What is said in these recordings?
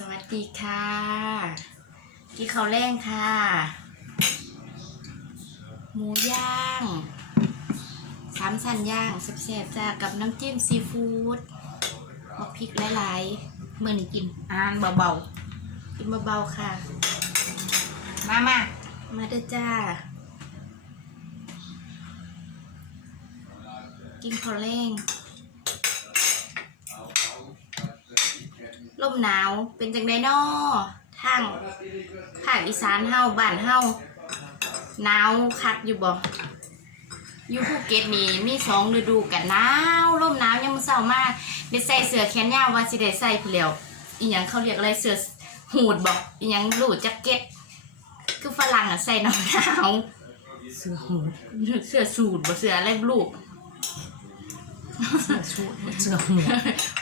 สวัสดีค่ะกินข้าวแรงค่ะ หมูย่างสามสันย่างแซ่บๆจ้ากับน้ำจิ้มซีฟู้ดบักพริกหลายเมื่อนี้กินอาหารเบาๆกินเบาๆค่ะๆมามามาเด้อจ้า กินข้าวแรง มหนาวเป็นจังไดน้อทางภาคอีสานเฮาบ้านเฮาหนาวคักอยู่บ่อยู่ภูเก็ตนี่มีสองฤดูกันหนาวลมหนาวยังมื้อเช้ามาได้ใส่เสื้อแขนยาวว่าสิได้ใส่ผู้นแหล้วอีหยังเขาเรียกอะไรเสื้อหูดบ่อีหยังรูดแจ็คเก็ตคือฝรั่งอะใส่หนาวหนาวเสื้อหูเสื้อสูทบ่เสื้ออะไรลูกเสื้อชูเสื้อหู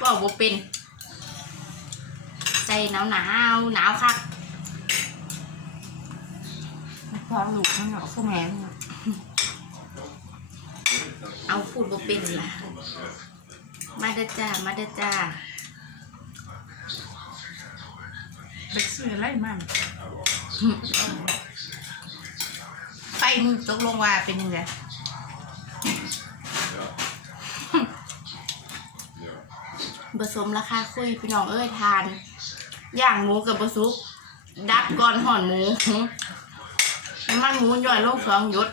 ว่าบ่เป็น ใส่หนาวหนาวหนาวคักพอลูกมันเหรอพวกแม่เนี่ยเอาพูดบ่เป็นล่ะ มาเด้อจ้า มาเด้อจ้าไปซื้ออะไรมาไฟมึงตกลงว่าเป็นยังไง ผสมราคาคุยพี่น้องเอ้ยทาน ย่างหมูกับบะซุก ดับก่อนห่อนหมูน้ำมันหมูย่อยลงสองหยด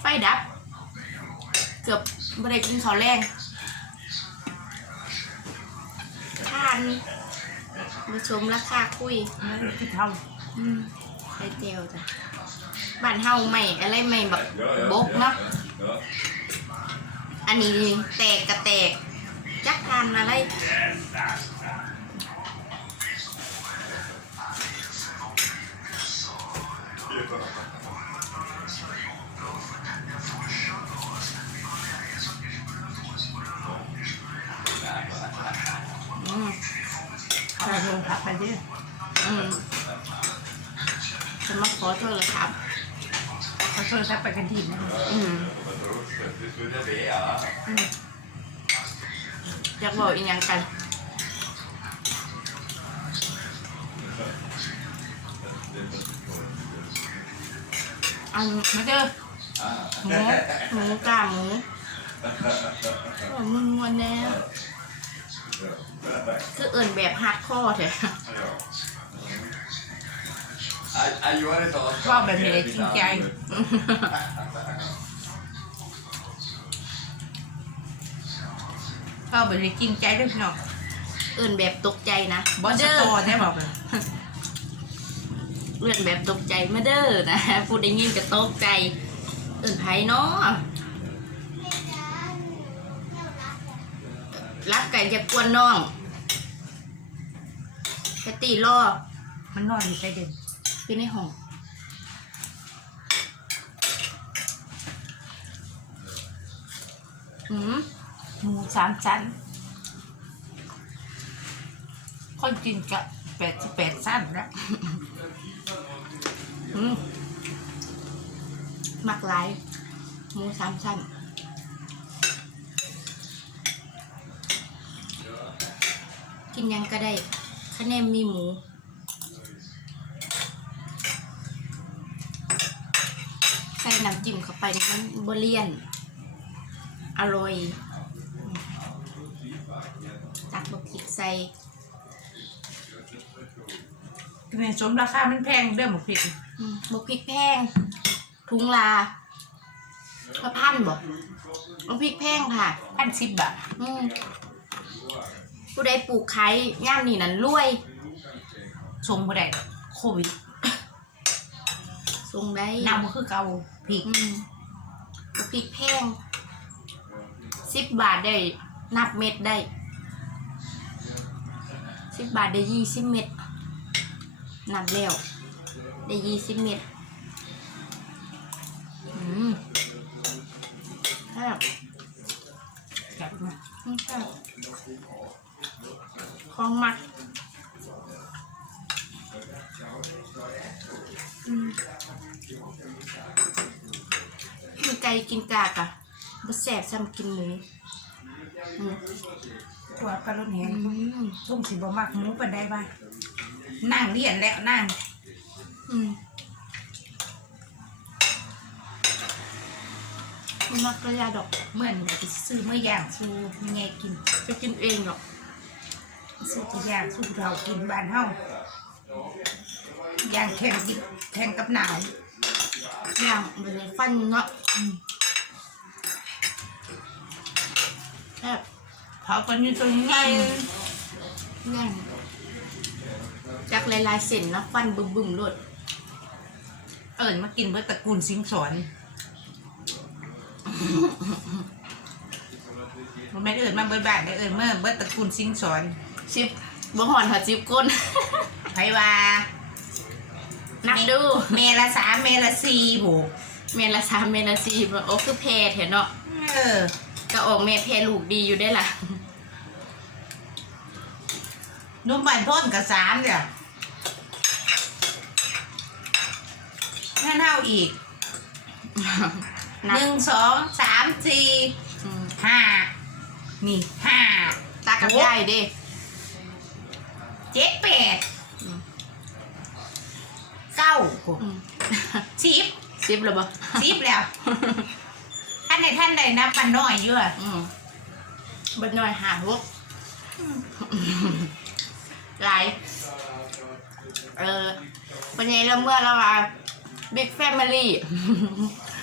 ไฟดับ เกือบไม่ได้กินข้าวแรงทานผสมราคาคุยนั่นคือเท่าอืมใส่เจลจ้ะบ้านเฮาไม่อะไรไม่แบบบกเนาะอันนี้แตกกระแตก จักทานอะไรอืมเอาลงผักไปดิอืมจะมาขอโทษครับเขาช่วยทับไปกันทีนะอืมอืม อยากบอกอีกอย่างกันอันมาเด้อหมูหมูกล้าหมูโอ้มันมวนแน่คือเอิ่นแบบฮาร์ดคอร์เถอะว่าแบบนี้จริงใจ ก็แบบนี้จริงใจด้วยพี่น้องเอิ่นแบบตกใจนะบอสเด้ตออได้บอกเลยเอิ่นแบบตกใจมาเด้อนะพูดได้ยินก็ตกใจ เอิ่นไผเนาะรับไก่จะกวนน้องจะตีล่อมันนอนอยู่ใต้เด่นอยู่ในห้องอืม หมูสามชั้น คนกินกับแปดสิบแปดสั้นแล้วอืมมักหลายหมูสามชั้นกินยังก็ได้คะแนนมีหมู ใส่น้ำจิ้มเข้าไปมันบเลียน อร่อย กบะพริกใส่ในสมราคามันแพงเด้อหมูพริกอืมบะพริกแพงทุงลาพระพันบอกบะพริกแพงค่ะ พันสิบบาทอืมผู้ใดปลูกไข่ย่ามนี่นั่นรวยทรงบ่ได้ดอกโควิดส่งได้น้ำมันคือเก่าพริกอืมบะพริกแพงสิบบาทได้ นับเม็ดได้ สิบบาทได้ยี่สิบเม็ดนับแล้วได้ยี่สิบเม็ดอืมครับจับมาอืมครับของมักมกินไก่กินกากอะบ่แสบซ้ำกินหมู ตัวกระลุ่นแหอืงมลุงสิบ่มักหมูปานใดบ้างนั่งเรียนแล้วนั่ง อืมมันมักกระยาดอกเมื่อนี่ไปซื้อเมื่อย่างสู้ไม่ไงกินไปกินเองดอกซื้อตัวอย่างสู้เรากินบ้านเฮาย่างแข่งกินแข่งกับหนาวอย่างมันเลยฟันเนาะ อืม แซ่ บเผากันอยู่ตรงไงย่างจากหลายๆเส้นเนาะฟันบึ้มบึ้มๆโลดเอิญมากินเมื่อตระกูลสิงสอนมันไม่ได้เอิญมาเบิดบ้านได้เอิญเมื่อเบิดตระกูลสิงสอนชิปบ่หอนหัวชิปก้นไผว่านับดู เมละสามเมละสี่โบกเมลละสามเมลละสี่บ่โอ้คือแพรเถอะเนาะเออ ก็ออกแม่แพรลูกดีอยู่ได้ล่ะ นุ่มบันพ่นกับสามเดี๋ยวนั่นเท่าอีกนับหนึ่งสองสามสี่อืม ห้านี่ห้าตากับยายเด้ เจ็ดแปดอืม เก้าอืมสิบสิบแล้วบ่สิบแล้ว ท่านใดท่านใดนับมันน้อยเยอะอืมบ่น้อยหาหกหลายเออวันนี้เราเมื่อเราว่า big family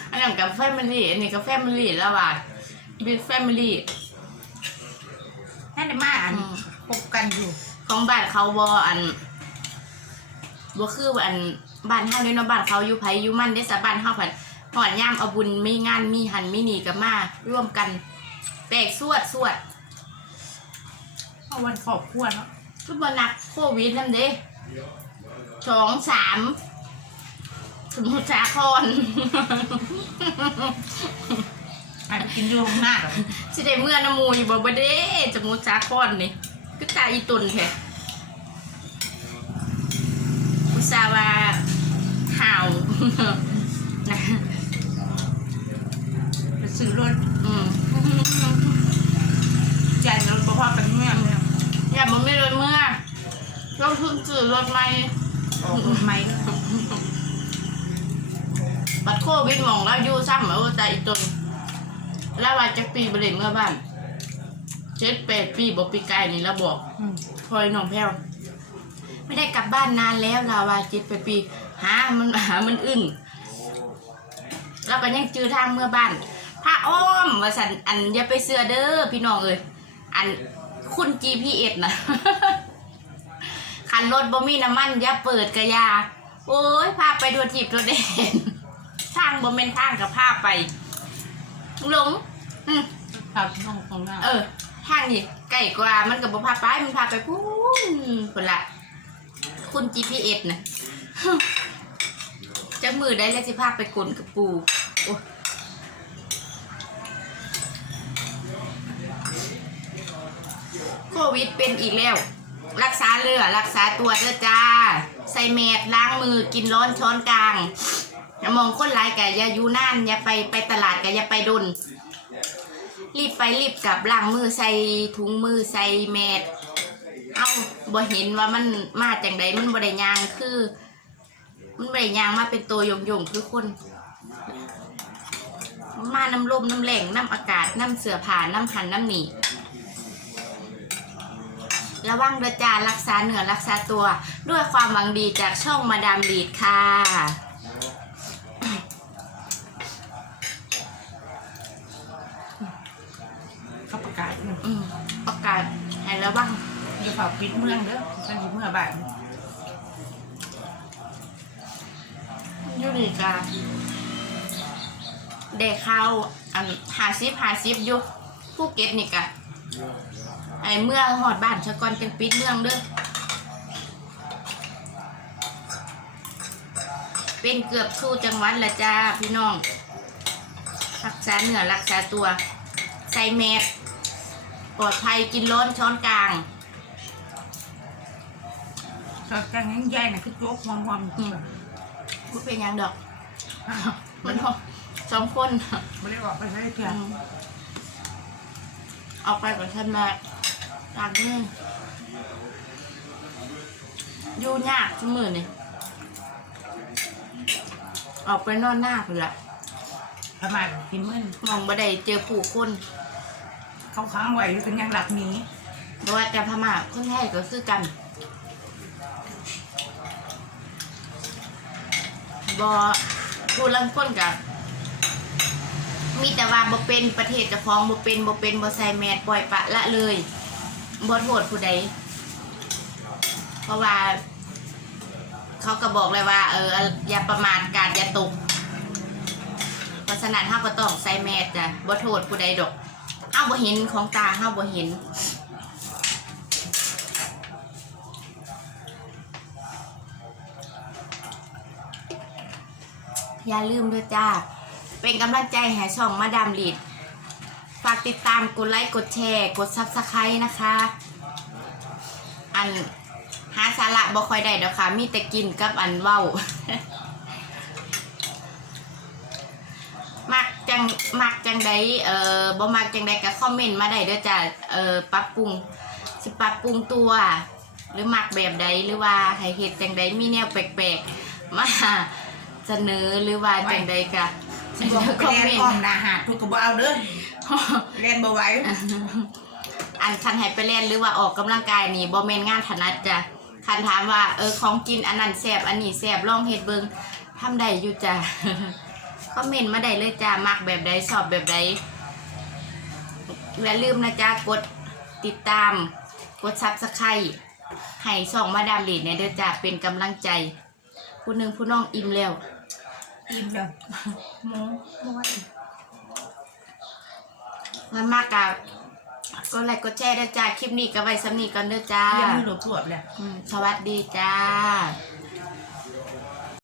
อันนั้นกับ family อันนี้ก็ family แล้วว่า big family ท่านใดมาอันอืมพบกันอยู่ ของบ้านเขาบออันบ่คืออันบ้านเฮาเด้เนาะบ้านเขาอยู่ไผอยู่มันได้สะบ้านเฮาผัน หอดย่ามเอาบุญมีงานมีหันมีหนีกับมา ร่วมกันแตกสวดสวดเอาวันครอบครัวเนาะคือบ่นักโควิดนำเด้สองสามสมุทรสาครอันกินอยู่ข้างหน้าหรอสิได้เมื่อน้ำหมูอยู่บ่บ่เด้สมุทรสาครนี่คือตาอีตุนแท้อุตส่าห์ว่าห่าว นะ ไป ซื้อรถอืมจ่ายรถประพอกันเมื่อเนี่ยอย่าบ่มีรถเมื่อลงทุนซื้อรถใหม่ออกรถใหม่บัดโควิดหมองแล้วอยู่ซ้ำเออแต่อีตนแล้วว่าจักปีบ่ได้เมื่อบ้านเจ็ดแปดปีบ่ปีกายนี่แล้วบอกอืมพลอยน้องแพรวไม่ได้กลับบ้านนานแล้วลาวาเจ็ดแปดปีหามันหามันอึ้งแล้วก็ยังจือทางเมื่อบ้าน พระอ้อมว่าสันอันอย่าไปเสือเด้อพี่น้องเอ้ยอันคุณ GPS นะคันรถบ่มีน้ำมันอย่าเปิดกระยา โอ้ยพาไปดูจีบตัวเด่นทางบ่เป็นทางกับพาไปหลงอืมครับน้องของหน้าเออทางนี่ไกลกว่ามันกับบ่พาไปมันพาไปพูนคนละคุณ GPS นะจะมือได้แล้วสิพาไปกลนกับปูโอ้ยโค วิดเป็นอีกแล้ว รักษาเรือรักษาตัวเด้อจ้า ใส่แมสล้างมือกินร้อนช้อนกลางอย่ามองคนร้ายกะอย่าอยู่น่านอย่าไปไปตลาดกะอย่าไปดนรีบไปรีบกลับล้างมือใส่ถุงมือใส่แมสเอาบ่เห็นว่ามันมาจังใดมันบ่ได้ยางคือ มันบ่ได้ยางมาเป็นตัวยงยงๆคือคน มาน้ำลมน้ำแหล่งน้ำอากาศน้ำเสือผ่าน้ำหันน้ำหนี ระวังเด้อจ้ารักษาเหนือรักษาตัวด้วยความหวังดีจากช่องมาดามลีดค่ะ เขาประกาศอยู่อืมประกาศให้ระวังอย่าเผาปิดเมืองเด้อฉันอยู่เมื่อบ่ายยูนิกาเด็กเข้าอันหาซิบหาซิบอยู่ภูเก็ตนี่กะ ไอเมื่อหอดบ้านชะกอนเป็นปิดเมืองเด้อเป็นเกือบสู้จังหวัดละจ้าพี่น้อง รักษาเหนือรักษาตัว ใส่แมสปลอดภัยกินร้อนช้อนกลางตอนกลางยังใหญ่น่ะคือโจ๊กมอมๆอือืมมพูดเป็นหยังดอกมันสองคนไม่ได้บอกไปใช้เพียงออกไปกับท่านแม่ ล้างมืออยู่ยากชั่วมือนี่ออกไปนอนหน้าพุ่นละประมาณกินมื้อมองบ่ได้เจอผู้คน เขาค้างไว้อยู่เป็นยังหลักหนี้เพราะว่าแต่พม่าคนไทยก็คือกันบอผู้ลังคนกับมีแต่ว่าบ่เป็นประเทศเจะฟ้าของบ่เป็นบ่เป็นบ่ใส่แมสปล่อยปละละเลย บ่โทษผู้ใด เพราะว่า เขาก็บอกเลยว่า เออ อย่าประมาทการอย่าตกเพราะฉะนั้นเฮาก็ต้องใส่แมสจ้ะบ่โทษผู้ใดดอกเฮาบ่เห็นของตาเฮาบ่เห็นอย่าลืมด้วยจ้า เป็นกำลังใจให้ช่องมาดามลีด ฝากติดตามกดไลค์กดแชร์ กดซับสไครต์นะคะ อันหาสาระบ่ค่อยได้ดอกค่ะ มีแต่กินกับอันเว้า มักจังมักจังใดเอ่อบ่มักจังใดก็คอมเมนต์มาได้เด้อจ้ะเอ่อปรับปรุงสิปรับปรุงตัว หรือมักแบบใดหรือว่าให้เฮ็ดจังใดมีแนวแปลกๆมาเสนอหรือว่าจังใดก็สิบอกไปคอมเรียนเมนอ้อมต์นาหาดทุกกระบเอาเด้อ เรียนบ่ไหวอันคันให้ไปเล่นหรือว่าออกกำลังกายนี่บ่แม่นงานถนัดจ้ะคันถามว่าเออของกินอันนั้นแซ่บอันนี้แซ่บลองเฮ็ดเบิ่งทำได้อยู่จ้ะคอมเมนต์มาได้เลยจ้ามักแบบใดชอบแบบใดอย่าลืมนะจ๊ะกดติดตาม กดซับสไครต์ให้ส่องมาดามลีดเนี่ยเด้อจ้าเป็นกำลังใจ ผู้หนึ่งผู้น้องอิ่มแล้ว อิ่มแล้วหมูหมู มันมากกับก็ไลค์กดแชร์ด้วยจ้า คลิปนี้ก็ไว้สำนีกันเด้อจ้ายังมือหลบตรวจเลย อืมสวัสดีจ้าส